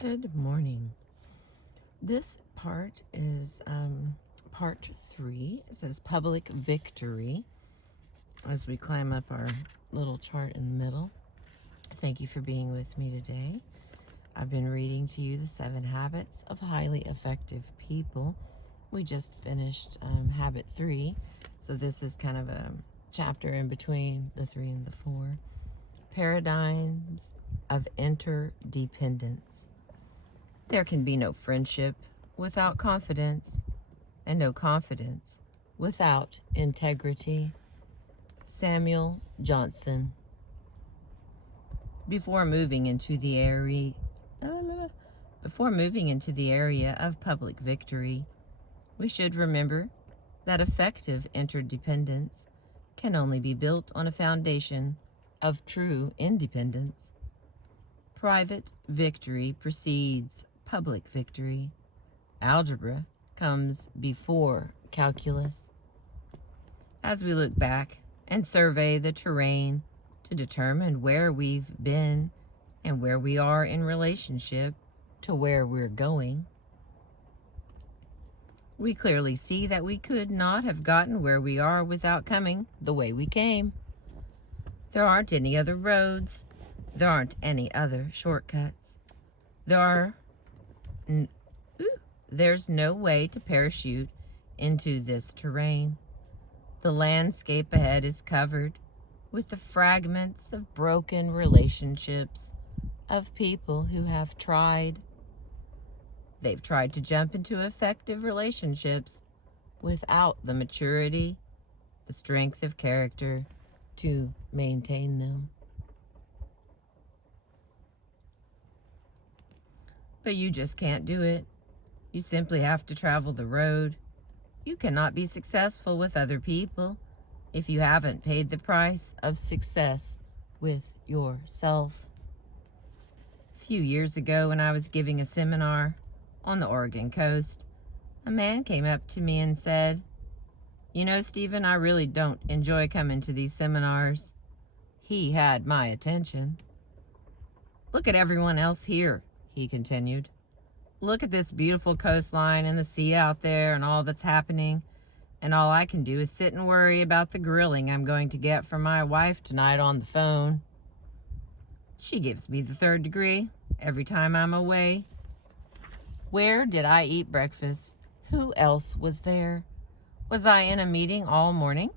Good morning. This part is part 3. It says public victory as we climb up our little chart in the middle. Thank you for being with me today. I've been reading to you the 7 habits of highly effective people. We just finished habit 3, so this is kind of a chapter in between the 3 and the 4. Paradigms of interdependence. There can be no friendship without confidence, and no confidence without integrity. Samuel Johnson. Before moving into the area of public victory, we should remember that effective interdependence can only be built on a foundation of true independence. Private victory precedes public victory. Algebra comes before calculus. As we look back and survey the terrain to determine where we've been and where we are in relationship to where we're going, we clearly see that we could not have gotten where we are without coming the way we came. There aren't any other roads. There aren't any other shortcuts. There's no way to parachute into this terrain. The landscape ahead is covered with the fragments of broken relationships of people who have tried. They've tried to jump into effective relationships without the maturity, the strength of character to maintain them. But you just can't do it. You simply have to travel the road. You cannot be successful with other people if you haven't paid the price of success with yourself. A few years ago, when I was giving a seminar on the Oregon coast, a man came up to me and said, "You know, Stephen, I really don't enjoy coming to these seminars." He had my attention. "Look at everyone else here," he continued. "Look at this beautiful coastline and the sea out there and all that's happening. And all I can do is sit and worry about the grilling I'm going to get from my wife tonight on the phone. She gives me the 3rd degree every time I'm away. Where did I eat breakfast? Who else was there? Was I in a meeting all morning?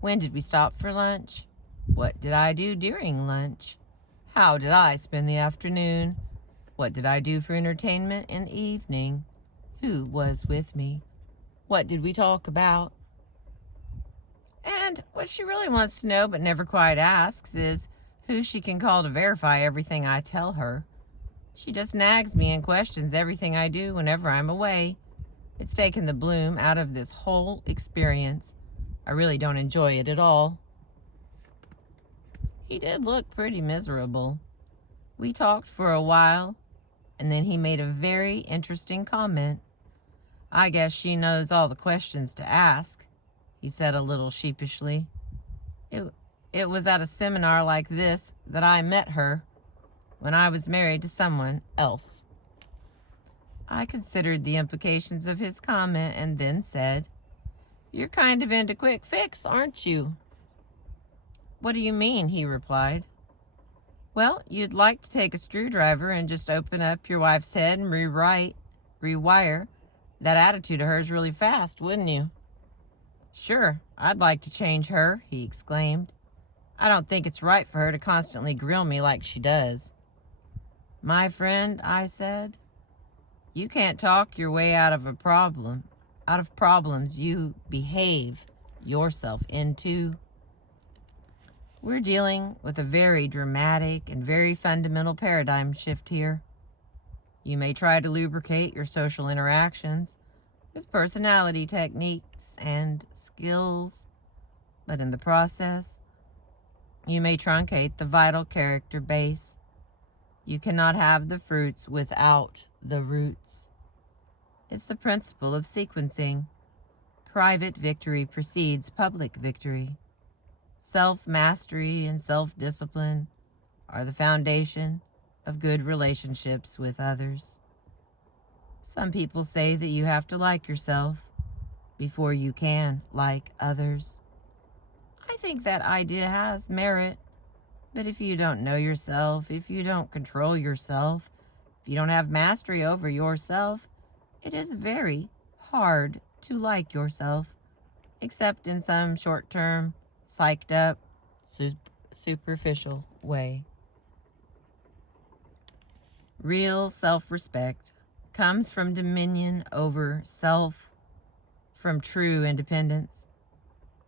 When did we stop for lunch? What did I do during lunch? How did I spend the afternoon? What did I do for entertainment in the evening? Who was with me? What did we talk about?" And what she really wants to know but never quite asks is who she can call to verify everything I tell her. She just nags me and questions everything I do whenever I'm away. It's taken the bloom out of this whole experience. I really don't enjoy it at all. He did look pretty miserable. We talked for a while, and then he made a very interesting comment. "I guess she knows all the questions to ask," he said a little sheepishly. It was at a seminar like this that I met her when I was married to someone else." I considered the implications of his comment and then said, "You're kind of into quick fix, aren't you?" "What do you mean?" he replied. "Well, you'd like to take a screwdriver and just open up your wife's head and rewire that attitude of hers really fast, wouldn't you?" "Sure, I'd like to change her," he exclaimed. "I don't think it's right for her to constantly grill me like she does." "My friend," I said, "you can't talk your way out of problems you behave yourself into." We're dealing with a very dramatic and very fundamental paradigm shift here. You may try to lubricate your social interactions with personality techniques and skills, but in the process, you may truncate the vital character base. You cannot have the fruits without the roots. It's the principle of sequencing. Private victory precedes public victory. Self-mastery and self-discipline are the foundation of good relationships with others. Some people say that you have to like yourself before you can like others. I think that idea has merit, but if you don't know yourself, if you don't control yourself, if you don't have mastery over yourself, it is very hard to like yourself, except in some short-term, psyched up, superficial way. Real self-respect comes from dominion over self, from true independence.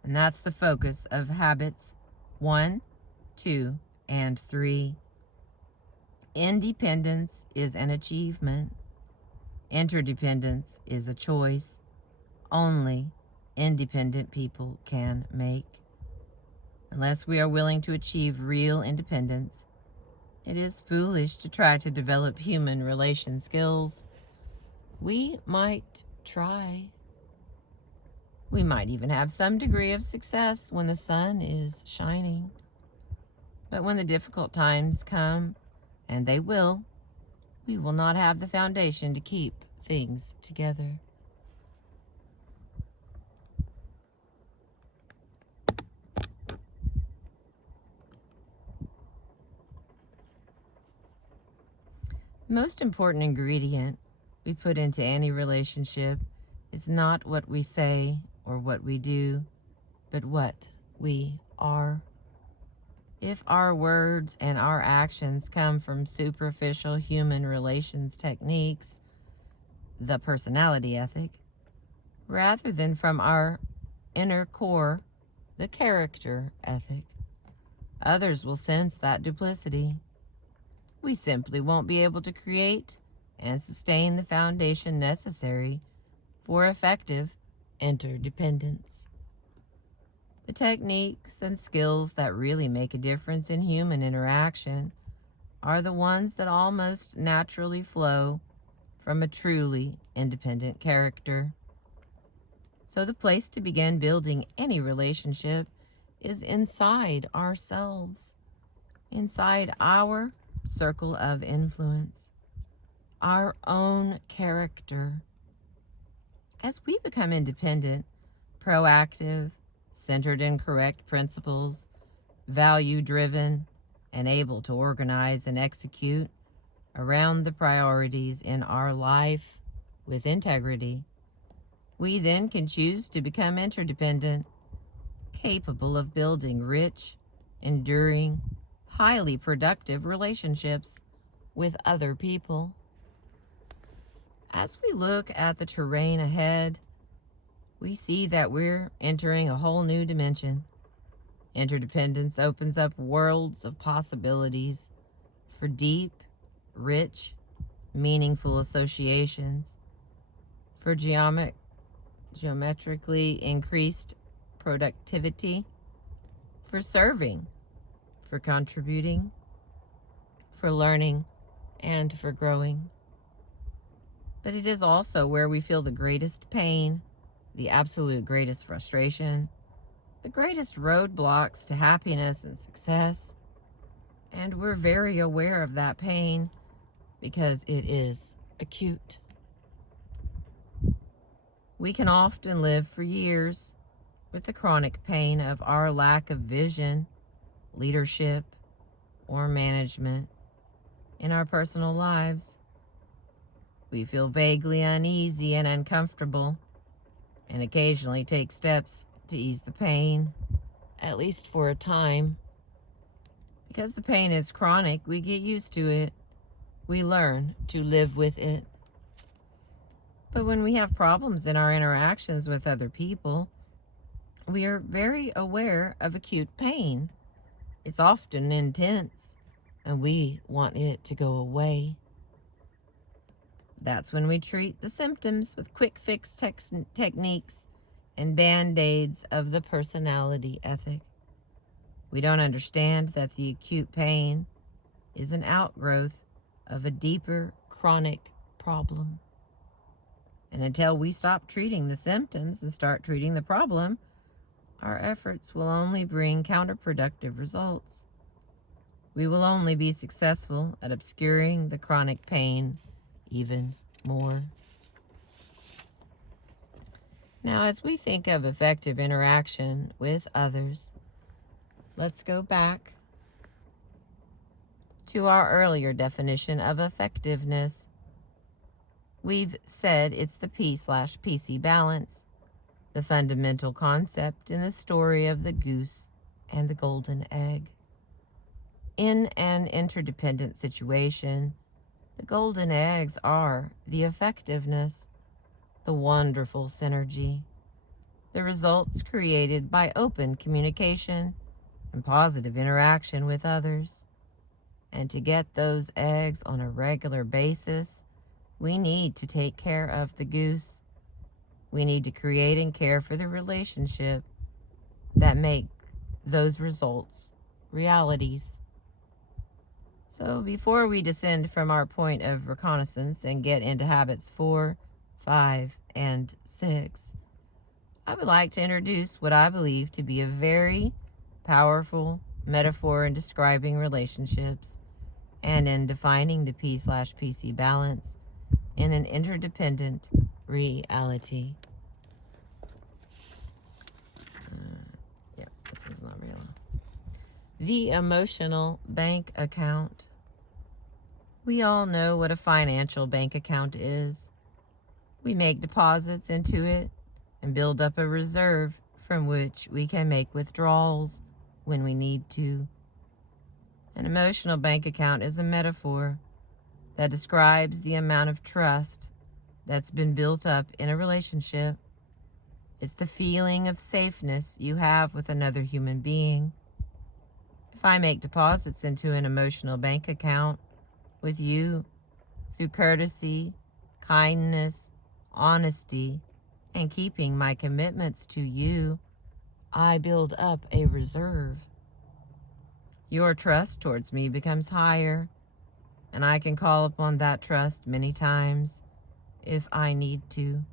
And that's the focus of habits 1, 2, and 3. Independence is an achievement. Interdependence is a choice only independent people can make. Unless we are willing to achieve real independence, it is foolish to try to develop human relation skills. We might try. We might even have some degree of success when the sun is shining. But when the difficult times come, and they will, we will not have the foundation to keep things together. The most important ingredient we put into any relationship is not what we say or what we do, but what we are. If our words and our actions come from superficial human relations techniques, the personality ethic, rather than from our inner core, the character ethic, others will sense that duplicity. We simply won't be able to create and sustain the foundation necessary for effective interdependence. The techniques and skills that really make a difference in human interaction are the ones that almost naturally flow from a truly independent character. So the place to begin building any relationship is inside ourselves, inside our circle of influence, our own character. As we become independent, proactive, centered in correct principles, value-driven, and able to organize and execute around the priorities in our life with integrity, we then can choose to become interdependent, capable of building rich, enduring, highly productive relationships with other people. As we look at the terrain ahead, we see that we're entering a whole new dimension. Interdependence opens up worlds of possibilities for deep, rich, meaningful associations, for geometrically increased productivity, for serving, for contributing, for learning, and for growing. But it is also where we feel the greatest pain, the absolute greatest frustration, the greatest roadblocks to happiness and success. And we're very aware of that pain because it is acute. We can often live for years with the chronic pain of our lack of vision, leadership, or management in our personal lives. We feel vaguely uneasy and uncomfortable, and occasionally take steps to ease the pain, at least for a time. Because the pain is chronic, we get used to it. We learn to live with it. But when we have problems in our interactions with other people, we are very aware of acute pain. It's often intense, and we want it to go away. That's when we treat the symptoms with quick fix techniques and band-aids of the personality ethic. We don't understand that the acute pain is an outgrowth of a deeper chronic problem. And until we stop treating the symptoms and start treating the problem, our efforts will only bring counterproductive results. we will only be successful at obscuring the chronic pain even more. Now, as we think of effective interaction with others, let's go back to our earlier definition of effectiveness. We've said it's the P/PC balance, the fundamental concept in the story of the goose and the golden egg. In an interdependent situation, the golden eggs are the effectiveness, the wonderful synergy, the results created by open communication and positive interaction with others. And to get those eggs on a regular basis, we need to take care of the goose. We need to create and care for the relationship that make those results realities. So before we descend from our point of reconnaissance and get into habits 4, 5, and 6, I would like to introduce what I believe to be a very powerful metaphor in describing relationships and in defining the P/PC balance in an interdependent reality. This one's not real. The emotional bank account. We all know what a financial bank account is. We make deposits into it and build up a reserve from which we can make withdrawals when we need to. An emotional bank account is a metaphor that describes the amount of trust that's been built up in a relationship. It's the feeling of safeness you have with another human being. If I make deposits into an emotional bank account with you through courtesy, kindness, honesty, and keeping my commitments to you, I build up a reserve. Your trust towards me becomes higher, and I can call upon that trust many times if I need to.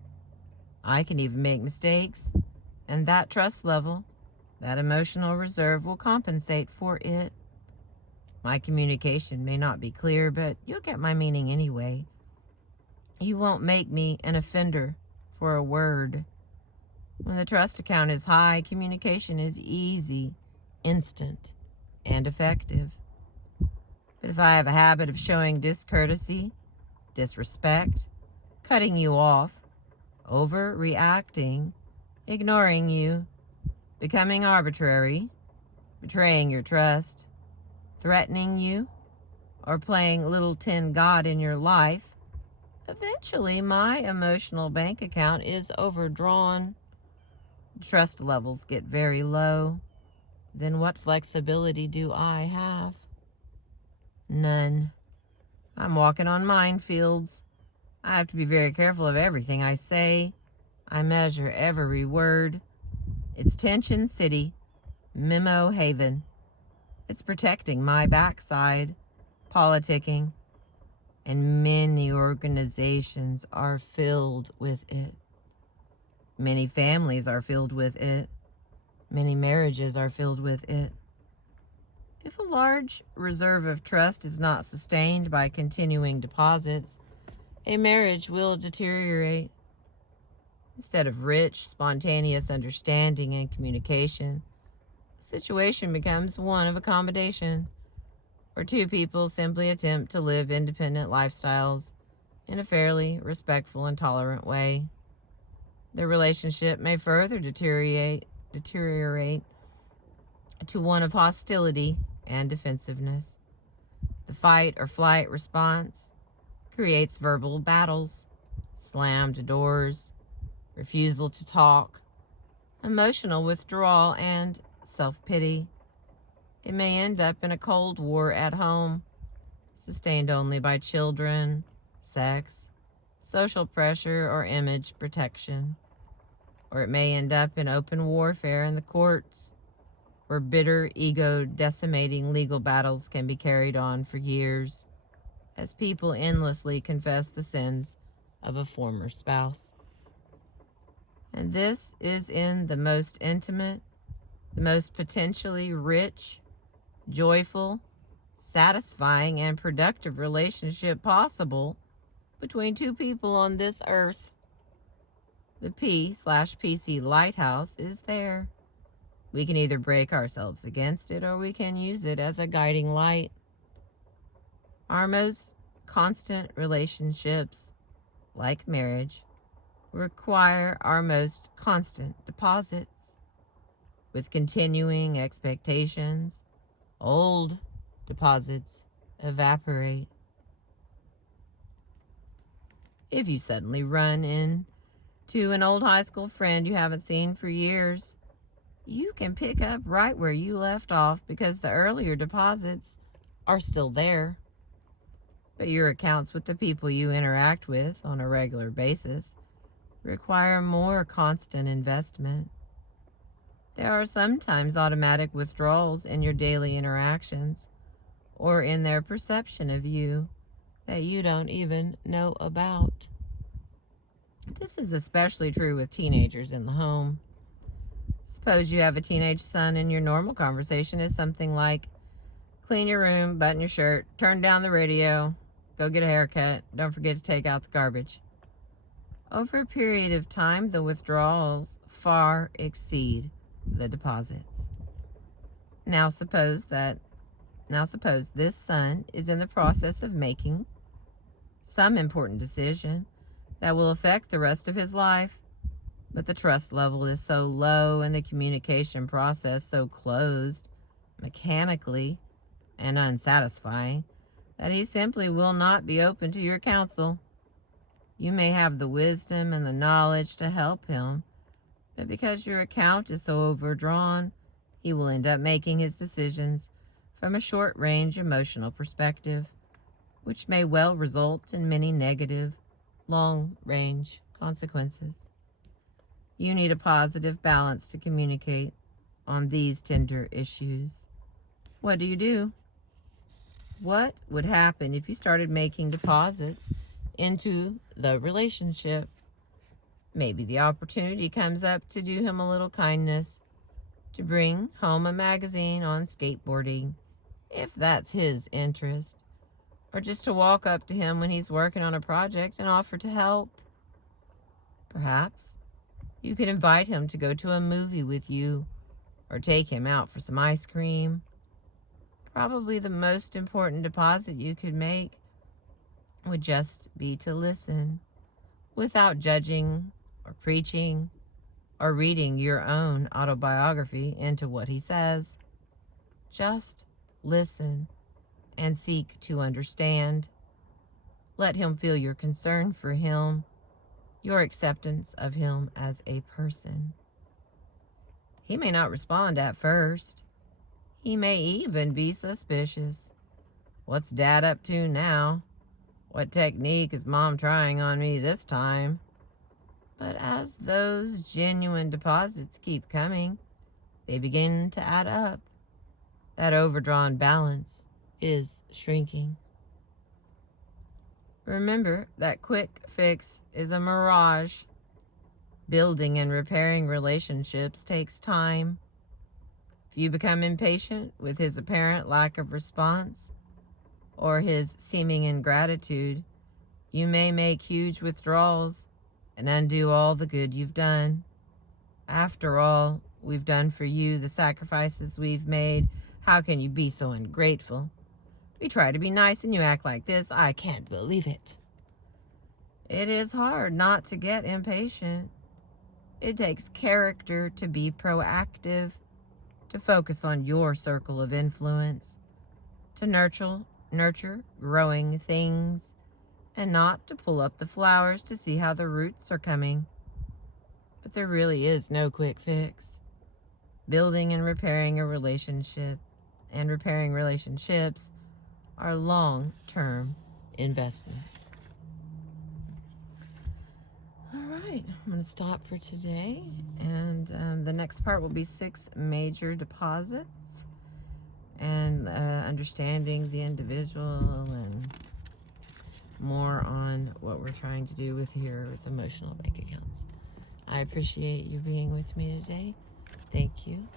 I can even make mistakes, and that trust level, that emotional reserve, will compensate for it. My communication may not be clear, but you'll get my meaning anyway. You won't make me an offender for a word. When the trust account is high, communication is easy, instant, and effective. But if I have a habit of showing discourtesy, disrespect, cutting you off, overreacting, ignoring you, becoming arbitrary, betraying your trust, threatening you, or playing little tin God in your life, eventually my emotional bank account is overdrawn. Trust levels get very low. Then what flexibility do I have? None. I'm walking on minefields. I have to be very careful of everything I say. I measure every word. It's Tension City, Memo Haven. It's protecting my backside, politicking, and many organizations are filled with it. Many families are filled with it. Many marriages are filled with it. If a large reserve of trust is not sustained by continuing deposits, a marriage will deteriorate. Instead of rich, spontaneous understanding and communication, the situation becomes one of accommodation, where two people simply attempt to live independent lifestyles in a fairly respectful and tolerant way. The relationship may further deteriorate to one of hostility and defensiveness. The fight or flight response creates verbal battles, slammed doors, refusal to talk, emotional withdrawal, and self-pity. It may end up in a cold war at home, sustained only by children, sex, social pressure, or image protection. Or it may end up in open warfare in the courts, where bitter, ego-decimating legal battles can be carried on for years, as people endlessly confess the sins of a former spouse. And this is in the most intimate, the most potentially rich, joyful, satisfying, and productive relationship possible between two people on this earth. The P/PC lighthouse is there. We can either break ourselves against it or we can use it as a guiding light. Our most constant relationships, like marriage, require our most constant deposits. With continuing expectations, old deposits evaporate. If you suddenly run into an old high school friend you haven't seen for years, you can pick up right where you left off because the earlier deposits are still there. But your accounts with the people you interact with on a regular basis require more constant investment. There are sometimes automatic withdrawals in your daily interactions or in their perception of you that you don't even know about. This is especially true with teenagers in the home. Suppose you have a teenage son and your normal conversation is something like, clean your room, button your shirt, turn down the radio, go get a haircut, don't forget to take out the garbage. Over a period of time, the withdrawals far exceed the deposits. Now suppose this son is in the process of making some important decision that will affect the rest of his life, but the trust level is so low and the communication process so closed, mechanically, and unsatisfying that he simply will not be open to your counsel. You may have the wisdom and the knowledge to help him, but because your account is so overdrawn, he will end up making his decisions from a short-range emotional perspective, which may well result in many negative, long-range consequences. You need a positive balance to communicate on these tender issues. What do? What would happen if you started making deposits into the relationship? Maybe the opportunity comes up to do him a little kindness, to bring home a magazine on skateboarding, if that's his interest, or just to walk up to him when he's working on a project and offer to help. Perhaps you could invite him to go to a movie with you or take him out for some ice cream. Probably the most important deposit you could make would just be to listen without judging or preaching or reading your own autobiography into what he says. Just listen and seek to understand. Let him feel your concern for him, your acceptance of him as a person. He may not respond at first. He may even be suspicious. What's Dad up to now? What technique is Mom trying on me this time? But as those genuine deposits keep coming, they begin to add up. That overdrawn balance is shrinking. Remember that quick fix is a mirage. Building and repairing relationships takes time. If you become impatient with his apparent lack of response or his seeming ingratitude, you may make huge withdrawals and undo all the good you've done. After all we've done for you, the sacrifices we've made, how can you be so ungrateful? We try to be nice and you act like this. I can't believe it. It is hard not to get impatient. It takes character to be proactive, to focus on your circle of influence, to nurture growing things, and not to pull up the flowers to see how the roots are coming. But there really is no quick fix. Building and repairing a relationship and repairing relationships are long-term investments. All right, I'm going to stop for today, and the next part will be 6 major deposits and understanding the individual and more on what we're trying to do with emotional bank accounts. I appreciate you being with me today. Thank you.